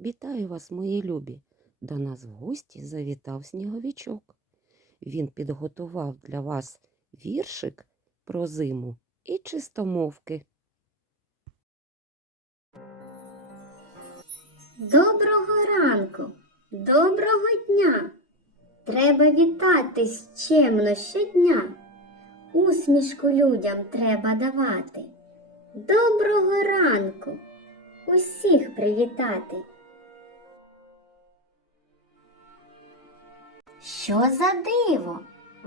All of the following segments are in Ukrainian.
Вітаю вас, мої любі. До нас в гості завітав сніговичок. Він підготував для вас віршик про зиму і чистомовки. Доброго ранку, доброго дня. Треба вітатись чемно щодня. Усмішку людям треба давати. Доброго ранку, усіх привітати. Що за диво?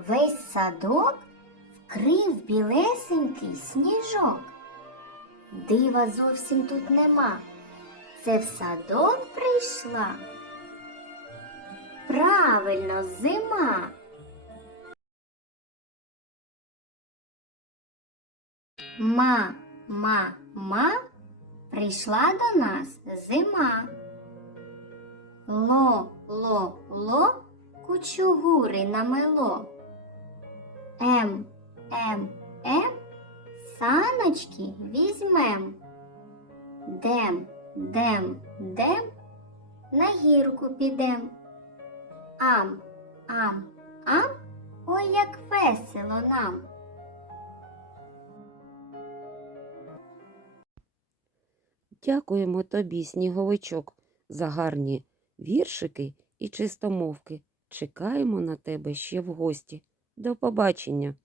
Весь садок вкрив білесенький сніжок. Дива зовсім тут нема. Це в садок прийшла. Правильно, зима. Ма, ма, ма, прийшла до нас зима. Ло, ло, ло, кучугури намело. Ем, ем, ем, саночки візьмем. Дем, дем, дем, на гірку підем. Ам, ам, ам, ой, як весело нам. Дякуємо тобі, сніговичок, за гарні віршики і чистомовки. Чекаємо на тебе ще в гості. До побачення!